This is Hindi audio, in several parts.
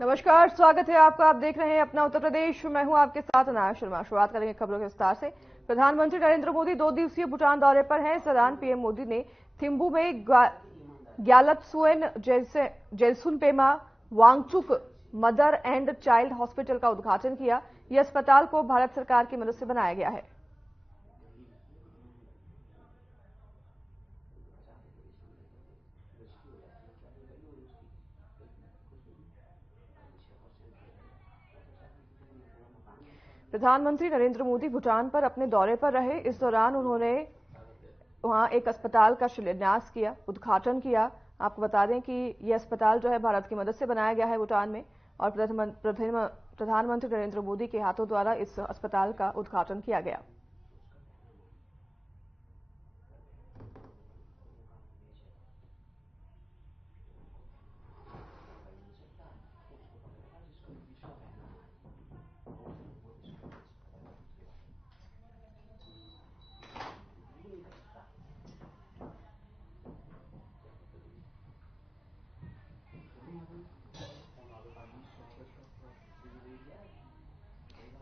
नमस्कार, स्वागत है आपका। आप देख रहे हैं अपना उत्तर प्रदेश। मैं हूं आपके साथ अनाया शर्मा। शुरुआत करेंगे खबरों के विस्तार से। प्रधानमंत्री नरेंद्र मोदी 2 दिवसीय भूटान दौरे पर हैं। इस दौरान पीएम मोदी ने थिम्बू में Gyaltsuen Jetsun Pema Wangchuck mother and child hospital का उद्घाटन किया। यह अस्पताल को भारत सरकार की मदद से बनाया गया है। प्रधानमंत्री नरेंद्र मोदी भूटान पर अपने दौरे पर रहे। इस दौरान उन्होंने वहां एक अस्पताल का शिलान्यास किया, उद्घाटन किया। आपको बता दें कि यह अस्पताल जो है भारत की मदद से बनाया गया है भूटान में, और प्रधानमंत्री नरेंद्र मोदी के हाथों द्वारा इस अस्पताल का उद्घाटन किया गया।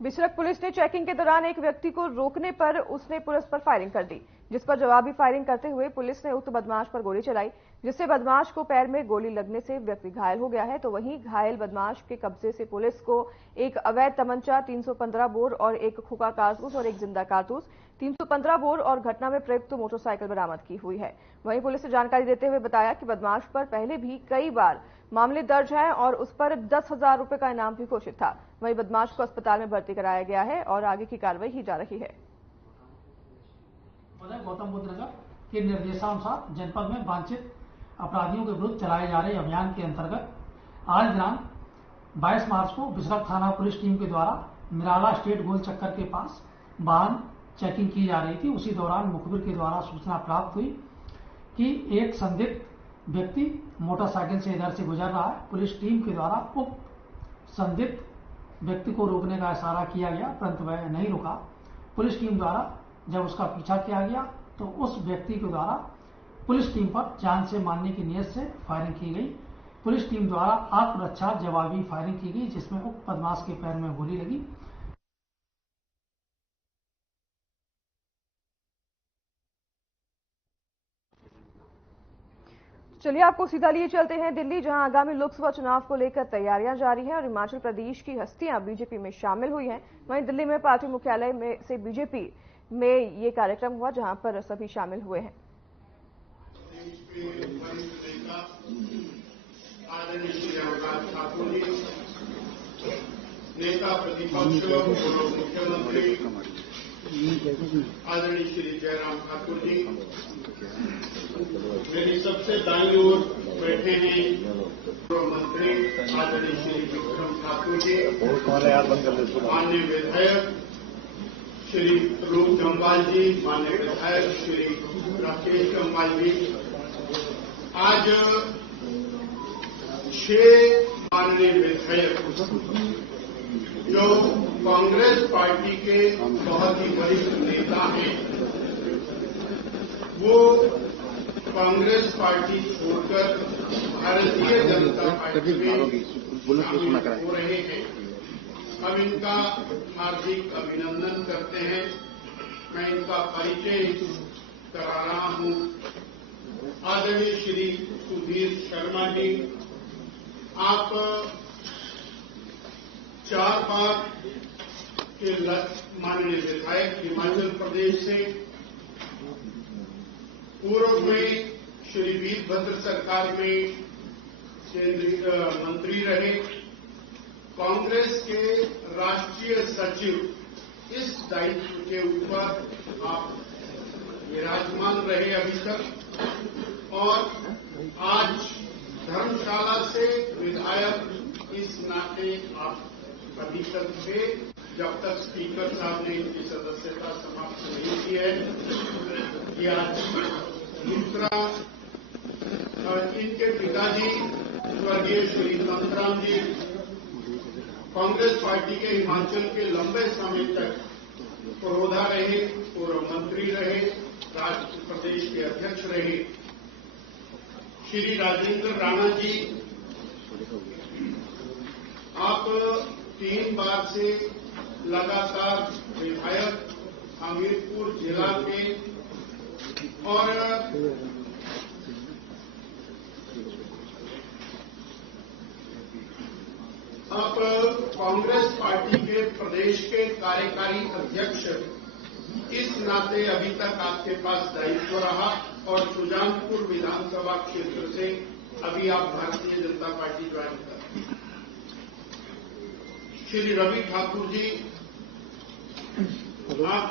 बिशरख पुलिस ने चेकिंग के दौरान एक व्यक्ति को रोकने पर उसने पुलिस पर फायरिंग कर दी, जिस पर जवाबी फायरिंग करते हुए पुलिस ने उक्त बदमाश पर गोली चलाई, जिससे बदमाश को पैर में गोली लगने से व्यक्ति घायल हो गया है। तो वहीं घायल बदमाश के कब्जे से पुलिस को एक अवैध तमंचा, 315 बोर और एक खोखा कारतूस और एक जिंदा कारतूस, 315 बोर और घटना में प्रयुक्त मोटरसाइकिल बरामद की हुई है। वहीं पुलिस ने जानकारी देते हुए बताया कि बदमाश पर पहले भी कई बार मामले दर्ज हैं और उस पर 10,000 रुपए का इनाम भी घोषित था। वहीं बदमाश को अस्पताल में भर्ती कराया गया है और आगे की कार्रवाई की जा रही है। गौतम बुद्ध नगर के निर्देशानुसार जनपद में वांछित अपराधियों के विरुद्ध चलाए जा रहे अभियान के अंतर्गत आज दिनांक 22 मार्च को बिशरख थाना पुलिस टीम के द्वारा निराला स्टेट गोल चक्कर के पास वाहन चेकिंग की जा रही थी। उसी दौरान मुखबिर के द्वारा सूचना प्राप्त हुई कि एक संदिग्ध व्यक्ति मोटरसाइकिल से इधर से गुजर रहा है। पुलिस टीम के द्वारा उक्त संदिग्ध व्यक्ति को रोकने का इशारा किया गया, परंतु वह नहीं रुका। पुलिस टीम द्वारा जब उसका पीछा किया गया तो उस व्यक्ति के द्वारा पुलिस टीम पर जान से मारने की नीयत से फायरिंग की गई। पुलिस टीम द्वारा आत्मरक्षा जवाबी फायरिंग की गई, जिसमें उक्त बदमाश के पैर में गोली लगी। चलिए आपको सीधा लिए चलते हैं दिल्ली, जहां आगामी लोकसभा चुनाव को लेकर तैयारियां जारी हैं और हिमाचल प्रदेश की हस्तियां बीजेपी में शामिल हुई हैं। वहीं दिल्ली में पार्टी मुख्यालय में से बीजेपी में ये कार्यक्रम हुआ, जहां पर सभी शामिल हुए हैं। नेता प्रतिपक्ष पूर्व मुख्यमंत्री आदरणीय श्री जयराम ठाकुर जी, मेरी सबसे दाईं ओर बैठे हैं पूर्व मंत्री आदरणीय श्री विक्रम ठाकुर जी, माननीय विधायक श्री रूप जम्वाल जी, माननीय विधायक श्री राकेश जम्वाल जी। आज 6 माननीय विधायक जो कांग्रेस पार्टी के बहुत ही वरिष्ठ नेता हैं, वो कांग्रेस पार्टी छोड़कर भारतीय जनता पार्टी में शामिल हो रहे हैं। हम इनका हार्दिक अभिनंदन करते हैं। मैं इनका परिचय करा रहा हूं। आदरणीय श्री सुधीर शर्मा जी, आप 4 बार के माननीय विधायक हिमाचल प्रदेश से, पूर्व में श्री वीरभद्र सरकार में केंद्रीय मंत्री रहे, कांग्रेस के राष्ट्रीय सचिव। इस दायित्व के ऊपर आप विराजमान रहे अभी तक, और आज धर्मशाला से विधायक इस नाते आप अभी तक थे जब तक स्पीकर साहब ने इनकी सदस्यता समाप्त नहीं की है। ये आज दूसरा, इनके पिताजी स्वर्गीय श्री तंतराम जी कांग्रेस पार्टी के हिमाचल के लंबे समय तक पुरोधा रहे, पूर्व मंत्री रहे, राज्य प्रदेश के अध्यक्ष रहे। श्री राजेंद्र राणा जी आप 3 बार से लगातार विधायक हमीरपुर जिला के और आप कांग्रेस पार्टी के प्रदेश के कार्यकारी अध्यक्ष इस नाते अभी तक आपके पास दायित्व रहा और सुजानपुर विधानसभा क्षेत्र से अभी आप भारतीय जनता पार्टी ज्वाइन कर रहे हैं। श्री रवि ठाकुर जी, आप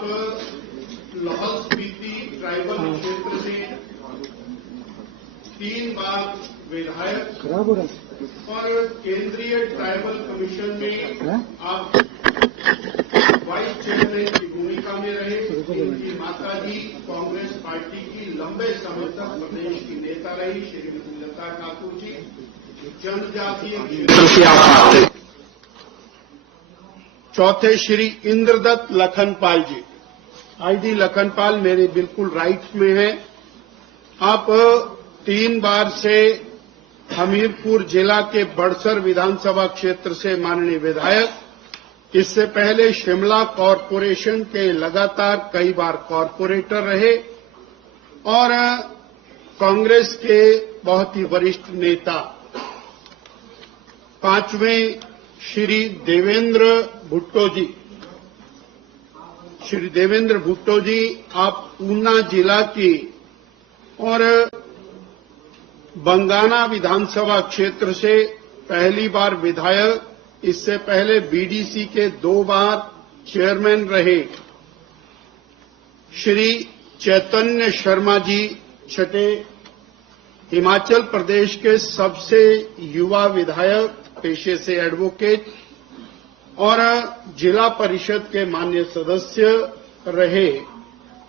लाहौल स्पीति ट्राइबल क्षेत्र से 3 बार विधायक और केंद्रीय ट्राइबल कमीशन में आप वाइस चेयरमैन की भूमिका में रहे। उनकी माताजी कांग्रेस पार्टी की लंबे समय तक प्रदेश की नेता रही, श्रीमती लता ठाकुर जी। जनजातीय क्षेत्र से आप आते। चौथे श्री इंद्रदत्त लखनपाल जी। आईडी लखनपाल मेरे बिल्कुल राइट में है। आप 3 बार से हमीरपुर जिला के बड़सर विधानसभा क्षेत्र से माननीय विधायक, इससे पहले शिमला कॉरपोरेशन के लगातार कई बार कॉरपोरेटर रहे और कांग्रेस के बहुत ही वरिष्ठ नेता। 5वें श्री देवेंद्र भुट्टो जी। श्री देवेंद्र भुट्टो जी, आप ऊना जिला की और बंगाना विधानसभा क्षेत्र से पहली बार विधायक, इससे पहले बीडीसी के 2 बार चेयरमैन रहे। श्री चैतन्य शर्मा जी, छठे, हिमाचल प्रदेश के सबसे युवा विधायक, पेशे से एडवोकेट और जिला परिषद के माननीय सदस्य रहे।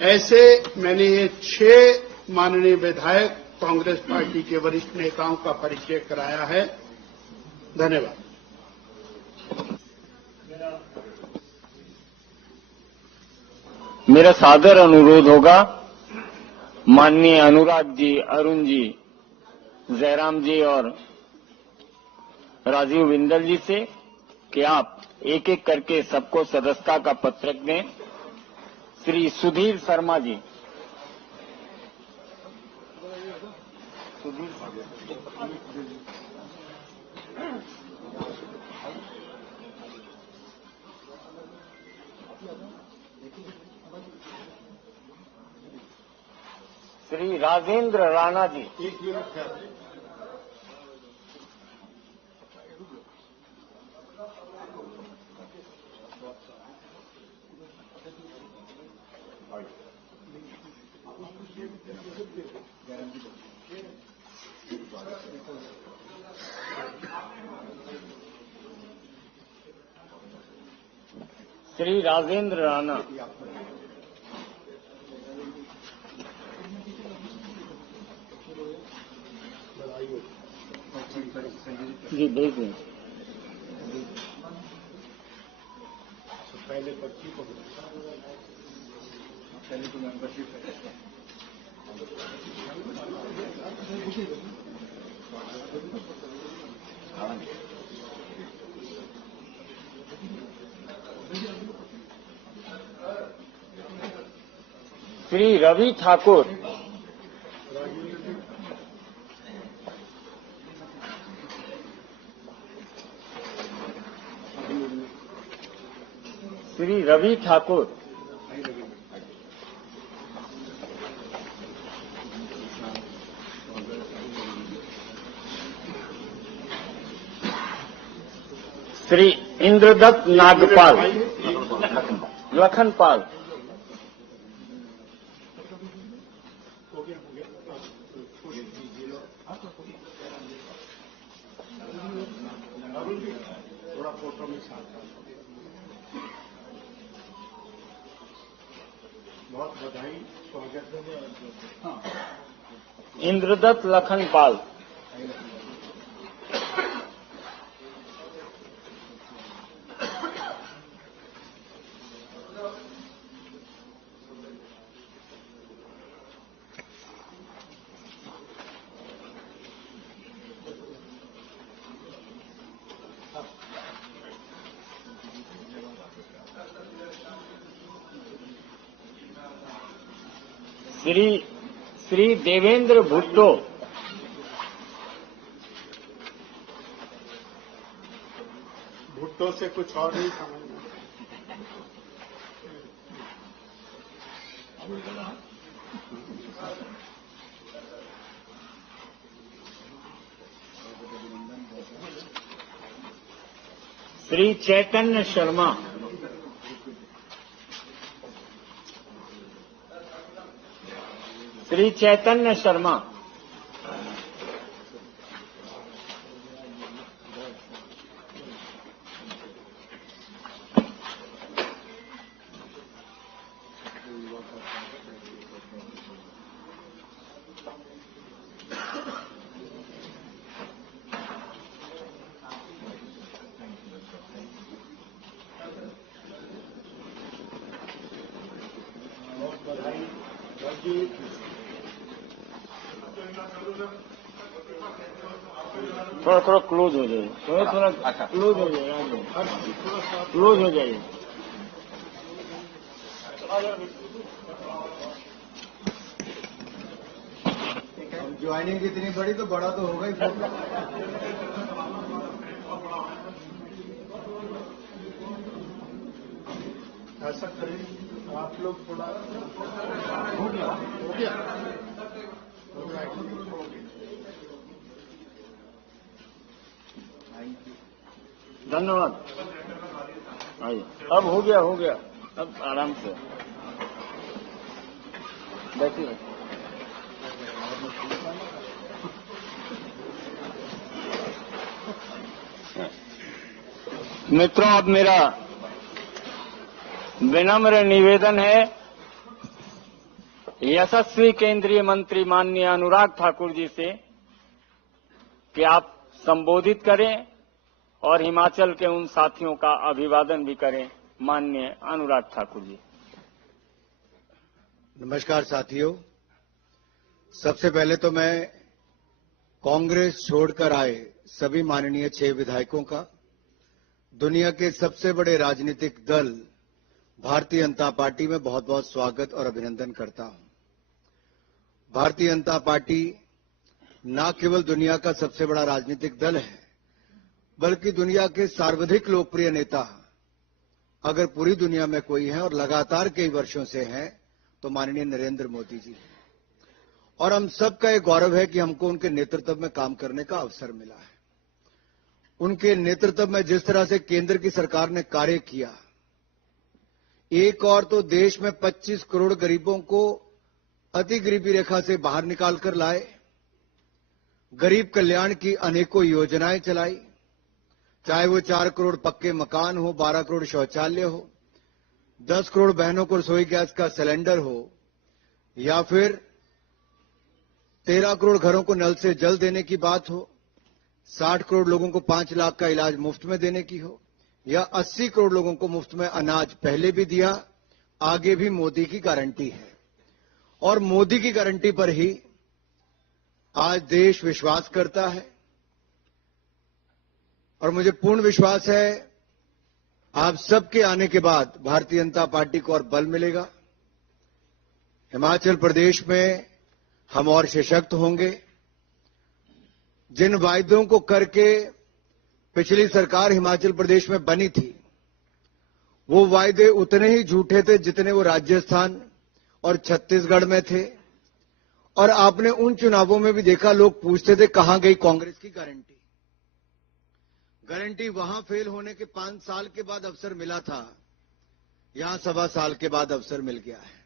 ऐसे मैंने ये 6 माननीय विधायक कांग्रेस पार्टी के वरिष्ठ नेताओं का परिचय कराया है। धन्यवाद। मेरा सादर अनुरोध होगा माननीय अनुराग जी, अरुण जी, जयराम जी और राजीव बिंदल जी से कि आप एक एक करके सबको सदस्यता का पत्रक दें। श्री सुधीर शर्मा जी। श्री राजेंद्र राणा जी। श्री राजेंद्र राणा। जी भेज दें। पहले पर्ची को पहले तो मेंबरशिप श्री रवि ठाकुर। श्री रवि ठाकुर। श्री इंद्रदत्त नागपाल लखनपाल। थोड़ा फोटो में साथ बहुत बधाई, स्वागत है। इंद्रदत्त लखनपाल। श्री देवेंद्र भुट्टो, भुट्टो से कुछ और नहीं समझना। श्री चैतन्य शर्मा, श्री चैतन्य शर्मा, थोड़ा क्लोज हो जाइए, थोड़ा क्लोज हो जाइए, क्लोज हो जाइए। ज्वाइनिंग इतनी बड़ी तो बड़ा तो होगा ही। ऐसा करें आप लोग थोड़ा हो गया। धन्यवाद। आइए, अब हो गया, अब आराम से बैठिए। मित्रों, अब मेरा विनम्र निवेदन है, यशस्वी केंद्रीय मंत्री माननीय अनुराग ठाकुर जी से कि आप संबोधित करें और हिमाचल के उन साथियों का अभिवादन भी करें। माननीय अनुराग ठाकुर जी। नमस्कार साथियों, सबसे पहले तो मैं कांग्रेस छोड़कर आए सभी माननीय 6 विधायकों का दुनिया के सबसे बड़े राजनीतिक दल भारतीय जनता पार्टी में बहुत बहुत स्वागत और अभिनंदन करता हूं। भारतीय जनता पार्टी न केवल दुनिया का सबसे बड़ा राजनीतिक दल है, बल्कि दुनिया के सर्वाधिक लोकप्रिय नेता अगर पूरी दुनिया में कोई है और लगातार कई वर्षों से हैं तो माननीय नरेंद्र मोदी जी हैं। और हम सबका ये गौरव है कि हमको उनके नेतृत्व में काम करने का अवसर मिला है। उनके नेतृत्व में जिस तरह से केंद्र की सरकार ने कार्य किया, एक और तो देश में 25 करोड़ गरीबों को अति गरीबी रेखा से बाहर निकालकर लाए, गरीब कल्याण की अनेकों योजनाएं चलाई, चाहे वो 4 करोड़ पक्के मकान हो, 12 करोड़ शौचालय हो, 10 करोड़ बहनों को रसोई गैस का सिलेंडर हो, या फिर 13 करोड़ घरों को नल से जल देने की बात हो, 60 करोड़ लोगों को 5 लाख का इलाज मुफ्त में देने की हो, या 80 करोड़ लोगों को मुफ्त में अनाज पहले भी दिया, आगे भी मोदी की गारंटी है। और मोदी की गारंटी पर ही आज देश विश्वास करता है और मुझे पूर्ण विश्वास है आप सबके आने के बाद भारतीय जनता पार्टी को और बल मिलेगा। हिमाचल प्रदेश में हम और सशक्त होंगे। जिन वायदों को करके पिछली सरकार हिमाचल प्रदेश में बनी थी, वो वायदे उतने ही झूठे थे जितने वो राजस्थान और छत्तीसगढ़ में थे। और आपने उन चुनावों में भी देखा, लोग पूछते थे कहां गई कांग्रेस की गारंटी। गारंटी वहां फेल होने के 5 साल के बाद अवसर मिला था, यहां 1.25 साल के बाद अवसर मिल गया है।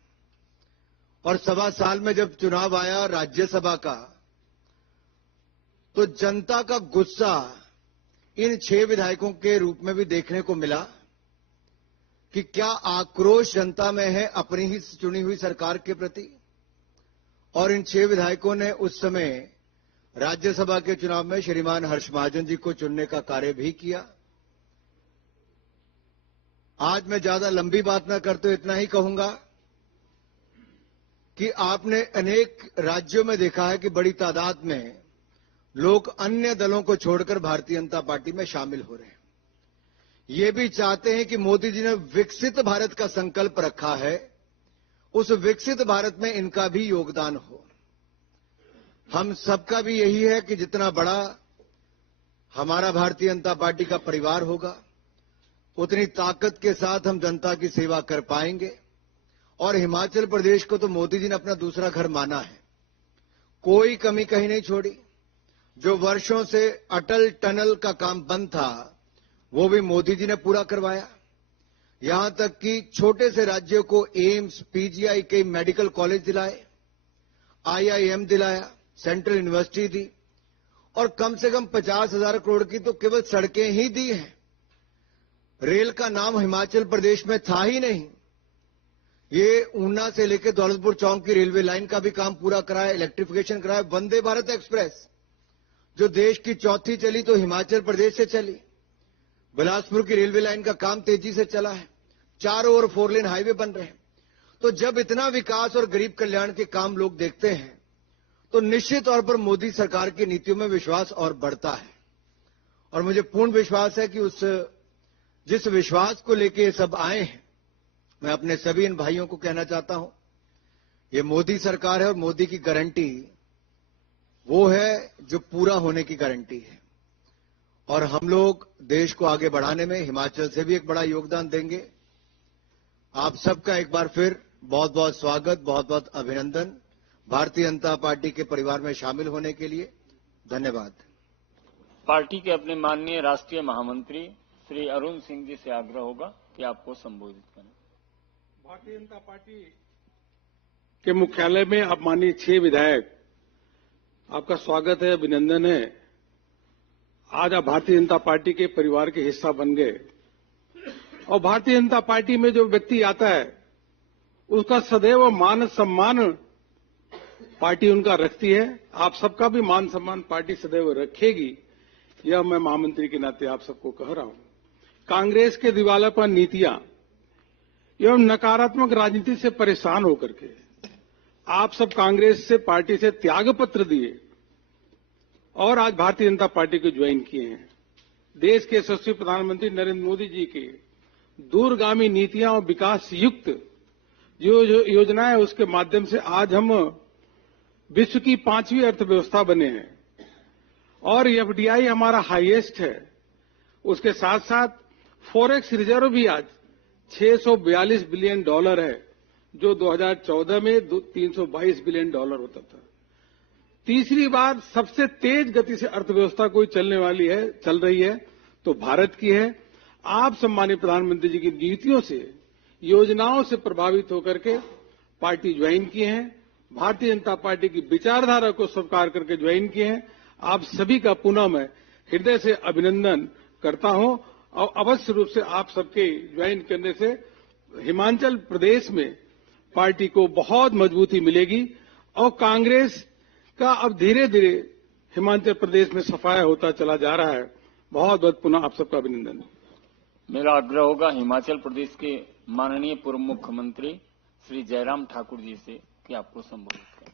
और 1.25 साल में जब चुनाव आया राज्यसभा का, तो जनता का गुस्सा इन 6 विधायकों के रूप में भी देखने को मिला कि क्या आक्रोश जनता में है अपनी ही चुनी हुई सरकार के प्रति। और इन 6 विधायकों ने उस समय राज्यसभा के चुनाव में श्रीमान हर्ष महाजन जी को चुनने का कार्य भी किया। आज मैं ज्यादा लंबी बात न करते हुए इतना ही कहूंगा कि आपने अनेक राज्यों में देखा है कि बड़ी तादाद में लोग अन्य दलों को छोड़कर भारतीय जनता पार्टी में शामिल हो रहे हैं। ये भी चाहते हैं कि मोदी जी ने विकसित भारत का संकल्प रखा है उस विकसित भारत में इनका भी योगदान हो। हम सबका भी यही है कि जितना बड़ा हमारा भारतीय जनता पार्टी का परिवार होगा, उतनी ताकत के साथ हम जनता की सेवा कर पाएंगे। और हिमाचल प्रदेश को तो मोदी जी ने अपना दूसरा घर माना है, कोई कमी कहीं नहीं छोड़ी। जो वर्षों से अटल टनल का काम बंद था, वो भी मोदी जी ने पूरा करवाया। यहां तक कि छोटे से राज्यों को एम्स, पीजीआई के मेडिकल कॉलेज दिलाए, आईआईएम दिलाया, सेंट्रल यूनिवर्सिटी दी, और कम से कम 50,000 करोड़ की तो केवल सड़कें ही दी हैं। रेल का नाम हिमाचल प्रदेश में था ही नहीं। ये ऊना से लेकर दौलतपुर चौक की रेलवे लाइन का भी काम पूरा कराया, इलेक्ट्रिफिकेशन कराया। वंदे भारत एक्सप्रेस जो देश की चौथी चली तो हिमाचल प्रदेश से चली। बिलासपुर की रेलवे लाइन का काम तेजी से चला है, चारों ओर 4 लेन हाईवे बन रहे हैं। तो जब इतना विकास और गरीब कल्याण के काम लोग देखते हैं, तो निश्चित तौर पर मोदी सरकार की नीतियों में विश्वास और बढ़ता है। और मुझे पूर्ण विश्वास है कि जिस विश्वास को लेके ये सब आए हैं, मैं अपने सभी इन भाइयों को कहना चाहता हूं, ये मोदी सरकार है और मोदी की गारंटी वो है जो पूरा होने की गारंटी है। और हम लोग देश को आगे बढ़ाने में हिमाचल से भी एक बड़ा योगदान देंगे। आप सबका एक बार फिर बहुत बहुत स्वागत, बहुत बहुत अभिनंदन भारतीय जनता पार्टी के परिवार में शामिल होने के लिए। धन्यवाद। पार्टी के अपने माननीय राष्ट्रीय महामंत्री श्री अरुण सिंह जी से आग्रह होगा कि आपको संबोधित करें। भारतीय जनता पार्टी के मुख्यालय में अब माननीय 6 विधायक, आपका स्वागत है, अभिनंदन है। आज आप भारतीय जनता पार्टी के परिवार के हिस्सा बन गए। और भारतीय जनता पार्टी में जो व्यक्ति आता है, उसका सदैव मान सम्मान पार्टी उनका रखती है। आप सबका भी मान सम्मान पार्टी सदैव रखेगी, यह मैं महामंत्री के नाते आप सबको कह रहा हूं। कांग्रेस के दिवालियापन नीतियां एवं नकारात्मक राजनीति से परेशान होकर के आप सब कांग्रेस से, पार्टी से त्याग पत्र दिए और आज भारतीय जनता पार्टी को ज्वाइन किए हैं। देश के यशस्वी प्रधानमंत्री नरेंद्र मोदी जी की दूरगामी नीतियां और विकास युक्त जो योजनाएं, उसके माध्यम से आज हम विश्व की 5वीं अर्थव्यवस्था बने हैं और एफडीआई हमारा हाईएस्ट है। उसके साथ साथ फॉरेक्स रिजर्व भी आज $642 बिलियन है, जो 2014 में $322 बिलियन होता था। तीसरी बार सबसे तेज गति से अर्थव्यवस्था कोई चल रही है तो भारत की है। आप सम्मानित प्रधानमंत्री जी की नीतियों से, योजनाओं से प्रभावित होकर के पार्टी ज्वाइन किए हैं। भारतीय जनता पार्टी की विचारधारा को स्वीकार करके ज्वाइन किए हैं। आप सभी का पुनः मैं हृदय से अभिनंदन करता हूं और अवश्य रूप से आप सबके ज्वाइन करने से हिमाचल प्रदेश में पार्टी को बहुत मजबूती मिलेगी और कांग्रेस का अब धीरे धीरे हिमाचल प्रदेश में सफाया होता चला जा रहा है। बहुत बहुत पुनः आप सबका अभिनंदन। मेरा आग्रह होगा हिमाचल प्रदेश के माननीय पूर्व मुख्यमंत्री श्री जयराम ठाकुर जी से कि आपको संबोधित करें।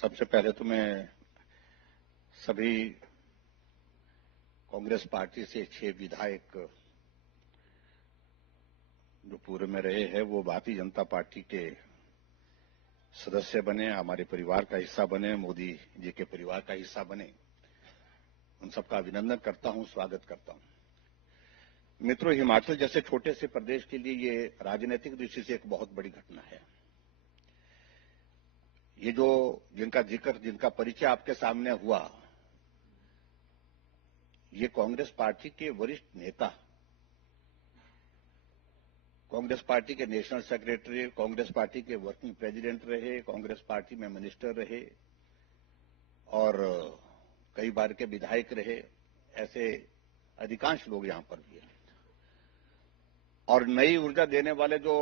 सबसे पहले तो मैं सभी कांग्रेस पार्टी से 6 विधायक जो पूर्व में रहे हैं, वो भारतीय जनता पार्टी के सदस्य बने, हमारे परिवार का हिस्सा बने, मोदी जी के परिवार का हिस्सा बने, उन सबका अभिनंदन करता हूं, स्वागत करता हूं। मित्रों, हिमाचल जैसे छोटे से प्रदेश के लिए ये राजनीतिक दृष्टि से एक बहुत बड़ी घटना है। ये जो जिनका परिचय आपके सामने हुआ, ये कांग्रेस पार्टी के वरिष्ठ नेता, कांग्रेस पार्टी के नेशनल सेक्रेटरी, कांग्रेस पार्टी के वर्किंग प्रेसिडेंट रहे, कांग्रेस पार्टी में मिनिस्टर रहे और कई बार के विधायक रहे। ऐसे अधिकांश लोग यहां पर भी हैं और नई ऊर्जा देने वाले जो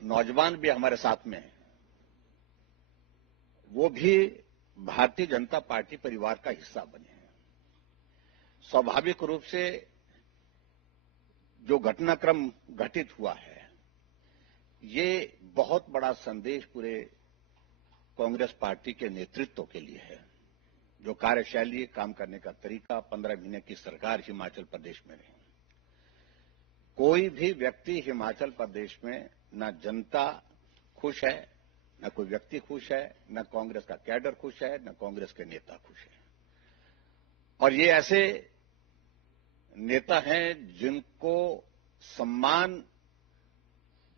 नौजवान भी हमारे साथ में हैं, वो भी भारतीय जनता पार्टी परिवार का हिस्सा बने हैं। स्वाभाविक रूप से जो घटनाक्रम घटित हुआ है, ये बहुत बड़ा संदेश पूरे कांग्रेस पार्टी के नेतृत्व के लिए है। जो कार्यशैली, काम करने का तरीका, 15 महीने की सरकार हिमाचल प्रदेश में रही, कोई भी व्यक्ति हिमाचल प्रदेश में न जनता खुश है, न कोई व्यक्ति खुश है, न कांग्रेस का कैडर खुश है, न कांग्रेस के नेता खुश है। और ये ऐसे नेता हैं जिनको सम्मान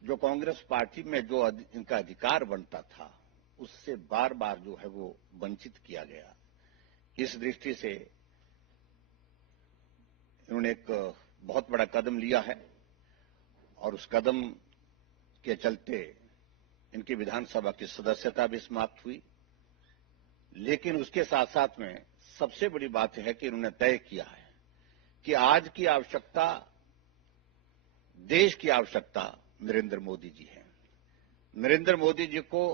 जो कांग्रेस पार्टी में जो इनका अधिकार बनता था उससे बार बार जो है वो वंचित किया गया। इस दृष्टि से इन्होंने एक बहुत बड़ा कदम लिया है और उस कदम के चलते इनकी विधानसभा की सदस्यता भी समाप्त हुई। लेकिन उसके साथ साथ में सबसे बड़ी बात है कि इन्होंने तय किया है कि आज की आवश्यकता, देश की आवश्यकता नरेंद्र मोदी जी है। नरेंद्र मोदी जी को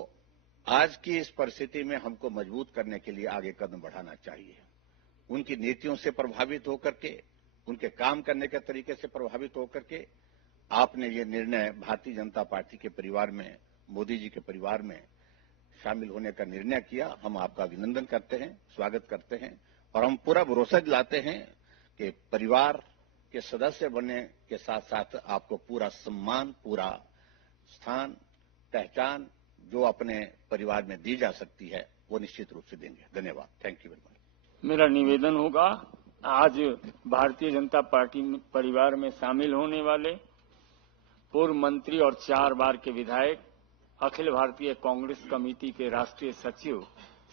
आज की इस परिस्थिति में हमको मजबूत करने के लिए आगे कदम बढ़ाना चाहिए। उनकी नीतियों से प्रभावित होकर के, उनके काम करने के तरीके से प्रभावित होकर के आपने ये निर्णय भारतीय जनता पार्टी के परिवार में, मोदी जी के परिवार में शामिल होने का निर्णय किया। हम आपका अभिनंदन करते हैं, स्वागत करते हैं और हम पूरा भरोसा दिलाते हैं कि परिवार के सदस्य बनने के साथ साथ आपको पूरा सम्मान, पूरा स्थान, पहचान जो अपने परिवार में दी जा सकती है वो निश्चित रूप से देंगे। धन्यवाद। Thank you very much. मेरा निवेदन होगा, आज भारतीय जनता पार्टी परिवार में शामिल होने वाले पूर्व मंत्री और 4 बार के विधायक अखिल भारतीय कांग्रेस कमेटी के राष्ट्रीय सचिव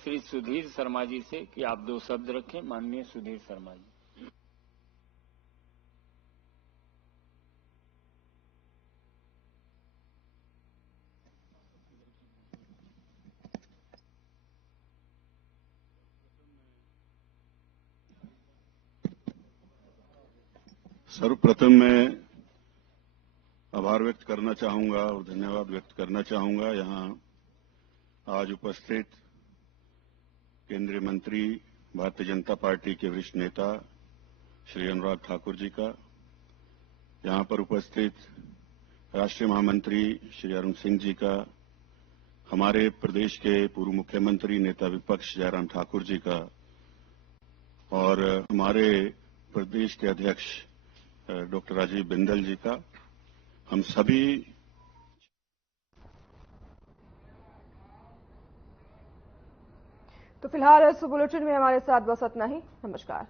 श्री सुधीर शर्मा जी से कि आप 2 शब्द रखें। माननीय सुधीर शर्मा जी। सर्वप्रथम मैं आभार व्यक्त करना चाहूंगा और धन्यवाद व्यक्त करना चाहूंगा यहां आज उपस्थित केंद्रीय मंत्री, भारतीय जनता पार्टी के वरिष्ठ नेता श्री अनुराग ठाकुर जी का, यहां पर उपस्थित राष्ट्रीय महामंत्री श्री अरुण सिंह जी का, हमारे प्रदेश के पूर्व मुख्यमंत्री नेता विपक्ष जयराम ठाकुर जी का और हमारे प्रदेश के अध्यक्ष डॉक्टर राजीव बिंदल जी का, हम सभी तो फिलहाल इस बुलेटिन में हमारे साथ बस इतना ही। नमस्कार।